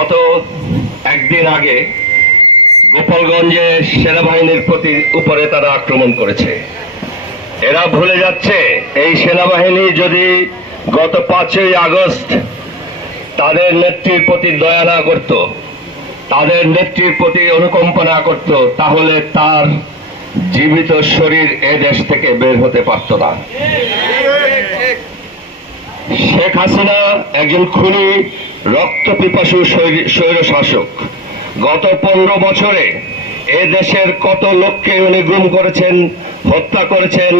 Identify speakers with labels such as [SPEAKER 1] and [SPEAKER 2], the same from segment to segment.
[SPEAKER 1] গত একদিন আগে গোপালগঞ্জে সেনাবাহিনীর প্রতি উপরে তারা আক্রমণ করেছে। এরা ভুলে যাচ্ছে, এই সেনাবাহিনী যদি গত পাঁচই আগস্ট তাদের নেত্রীর প্রতি দয়া না করত, তাদের নেত্রীর প্রতি অনুকম্প না করত, তাহলে তার জীবিত শরীর এ দেশ থেকে বের হতে পারত না। শেখ হাসিনা একজন খুনি রক্ত পিপাসু স্বৈর শাসক গত পনেরো বছরে এ দেশের কত লোককে উনি গুম করেছেন, হত্যা করেছেন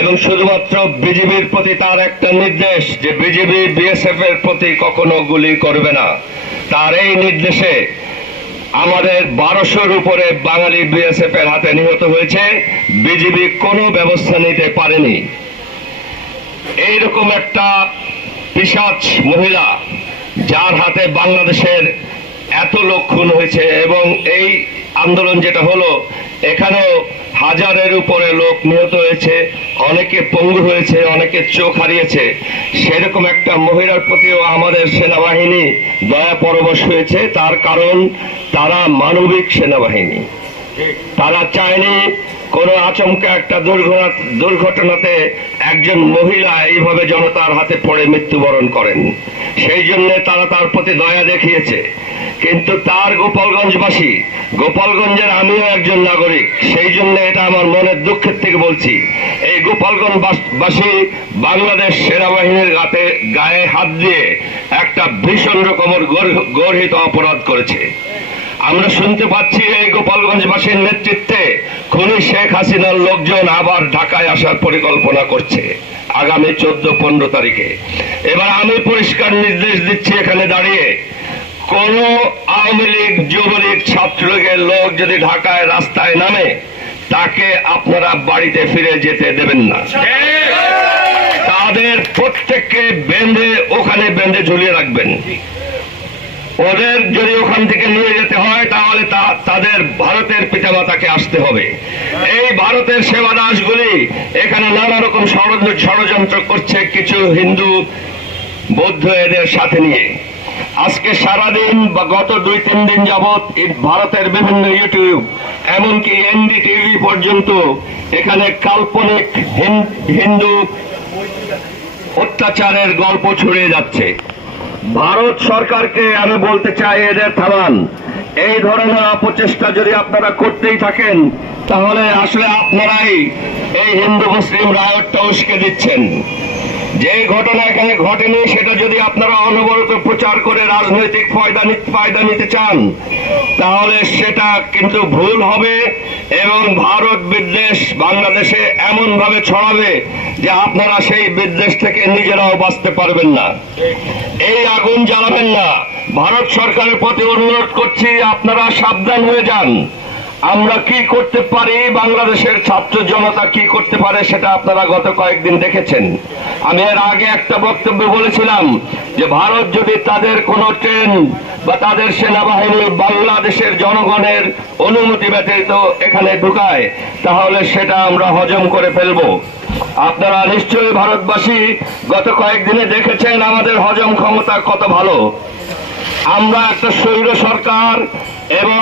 [SPEAKER 1] এবং শুধুমাত্র বিজেপির প্রতি তার একটা নির্দেশ যে বিজেপি বিএসএফ এর প্রতি কখনো গুলি করবে না। তার এই নির্দেশে আমাদের বারোশোর উপরে বাঙালি বিএসএফ এর হাতে নিহত হয়েছে। বিজেপি কোনো ব্যবস্থা নিতে পারেনি। এইরকম একটা পিসাচ মহিলা যার হাতে বাংলাদেশের এত লোক খুন হয়েছে এবং এই আন্দোলন যেটা হলো এখানেও হাজারের উপরে লোক নিহত হয়েছে অনেকে পঙ্গু হয়েছে অনেকে চোখ হারিয়েছে। সেরকম একটা মহিলার প্রতিও আমাদের সেনাবাহিনী দয়া পরবশ হয়েছে তার কারণ তারা মানবিক সেনাবাহিনী। তারা চায়নি কোনো আচমকা একটা দুর্ঘটনা দুর্ঘটনাতে একজন মহিলা এইভাবে জনতার হাতে পড়ে মৃত্যুবরণ করেন। সেই জন্য তারা তার প্রতি দয়া দেখিয়েছে। কিন্তু তার গোপালগঞ্জবাসী, গোপালগঞ্জের আমিও একজন নাগরিক, সেই জন্য এটা আমার মনের দুঃখের থেকে বলছি। এই গোপালগঞ্জবাসী বাংলাদেশ সেনাবাহিনীর গাতে, গায়ে হাত দিয়ে একটা ভীষণ রকমের গর্হ- গর্হিত অপরাধ করেছে। আমরা শুনতে পাচ্ছি এই গোপালগঞ্জবাসীর নেতৃত্বে খুনি শেখ হাসিনার লোকজন আবার ঢাকায় আসার পরিকল্পনা করছে আগামী চোদ্দ, পনেরো তারিখে। এবার আমি পরিষ্কার নির্দেশ দিচ্ছি এখানে দাঁড়িয়ে। কোন আওয়ামী লীগ, যুবলীগ, ছাত্রলীগের লোক যদি ঢাকায় রাস্তায় নামে, তাকে আপনারা বাড়িতে ফিরে যেতে দেবেন না। তাদের প্রত্যেককে বেঁধে, ওখানে বেঁধে ঝুলিয়ে রাখবেন। ওদের যদি ওখান থেকে নিয়ে যেতে হয়, তাহলে তাদের ভারতের পিতামাতাকে আসতে হবে। এই ভারতের সেবা দাসগুলি এখানে নানা রকম ষড়যন্ত্র করছে কিছু হিন্দু বৌদ্ধ এদের সাথে নিয়ে। আজকে সারাদিন বা গত দুই, তিন দিন যাবৎ ভারতের বিভিন্ন ইউটিউব এমনকি এনডিটিভি পর্যন্ত এখানে কাল্পনিক হিন্দু অত্যাচারের গল্প ছড়িয়ে যাচ্ছে। ভারত সরকারকে আমি বলতে চাই এদের থামান, এই ধরনের অপচেষ্টা যদি আপনারা করতেই থাকেন তাহলে আসলে আপনারাই এই হিন্দু মুসলিম রায়টটা উস্কে দিচ্ছেন। যে ঘটনা এখানে ঘটেনি, সেটা যদি আপনারা অনবরত প্রচার করে রাজনৈতিক ফায়দা ফায়দা নিতে চান, তাহলে সেটা কিন্তু ভুল হবে এবং ভারত বিদ্বেষ বাংলাদেশে এমন ভাবে ছড়াবে যে আপনারা সেই বিদ্বেষ থেকে নিজেরাও বাঁচতে পারবেন না। এই আগুন জ্বালাবেন না। ভারত সরকারের প্রতি অনুরোধ করছি, আপনারা সাবধান হয়ে যান। আমরা কি করতে পারি? বাংলাদেশের ছাত্র জনতা কি করতে পারে সেটা আপনারা গত কয়েকদিন দেখেছেন। আমি এর আগে একটা বক্তব্য বলেছিলাম যে ভারত যদি তাদের কোন ট্রেন বা তাদের সেনাবাহিনী বাংলাদেশের জনগণের অনুমতি ব্যতীত এখানে ঢুকায়, তাহলে সেটা আমরা হজম করে ফেলব। আপনারা নিশ্চয়ই ভারতবাসী গত কয়েকদিনে দেখেছেন আমাদের হজম ক্ষমতা কত ভালো। আমরা একটা স্বৈর সরকার এবং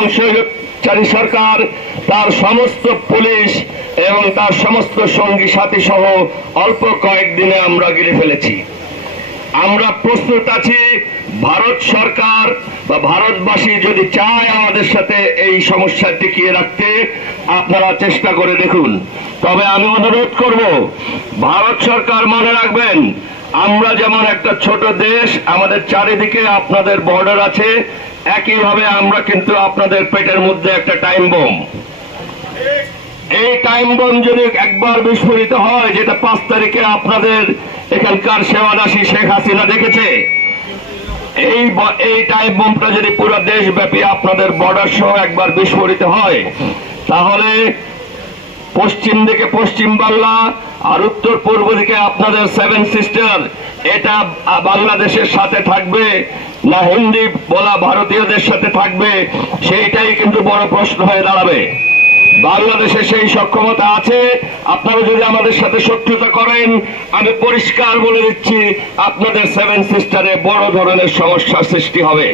[SPEAKER 1] স্বৈরচারী সরকার, তার সমস্ত পুলিশ এবং তার সমস্ত সঙ্গী সাথী সহ অল্প কয়েকদিনে আমরা গিরে ফেলেছি। আমরা প্রস্তুত আছি, ভারত সরকার বা ভারতবাসী যদি চায় আমাদের সাথে এই সমস্যা টিকিয়ে রাখতে, আপনারা চেষ্টা করে দেখুন। তবে আমি অনুরোধ করব, ভারত সরকার মনে রাখবেন আমরা যেমন একটা ছোট দেশ, আমাদের চারিদিকে আপনাদের বর্ডার আছে, একইভাবে আমরা কিন্তু আপনাদের পেটের মধ্যে একটা টাইম বোম এই টাইম বোম যদি একবার বিস্ফোরিত হয়, যেটা পাঁচ তারিখে আপনাদের এখানকার সেবাদাসী শেখ হাসিনা দেখেছে, এই এই টাইম বোমটা যদি পুরো দেশব্যাপী আপনাদের বর্ডার সহ একবার বিস্ফোরিত হয়, তাহলে পশ্চিম দিকে পশ্চিম বাংলা আর উত্তর পূর্ব দিকে আপনাদের সেভেন সিস্টার এটা বাংলাদেশের সাথে থাকবে, না হিন্দি বলা ভারতীয়দের সাথে থাকবে, সেইটাই কিন্তু বড় প্রশ্ন হয়ে দাঁড়াবে। বাংলাদেশে সেই সক্ষমতা আছে। আপনারা যদি আমাদের সাথে শত্রুতা করেন, আমি পরিষ্কার বলে দিচ্ছি, আপনাদের সেভেন সিস্টারে বড় ধরনের সমস্যা সৃষ্টি হবে।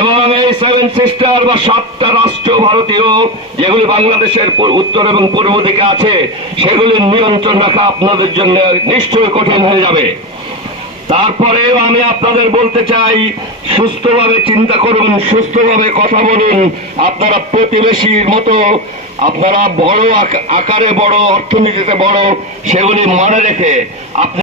[SPEAKER 1] এবং এই সেভেন সিস্টার বা সাতটা রাষ্ট্র ভারতীয়, যেগুলি বাংলাদেশের উত্তর এবং পূর্ব দিকে আছে সেগুলির নিয়ন্ত্রণ রাখা আপনাদের জন্য নিশ্চয়ই কঠিন হয়ে যাবে। তারপরেও আমি আপনাদের বলতে চাই, সুস্থভাবে চিন্তা করুন, সুস্থভাবে কথা বলুন। আপনারা প্রতিবেশীর মতো, আপনারা বড় আকারে বড়, অর্থনীতিতে বড়, সেগুলি মনে রেখে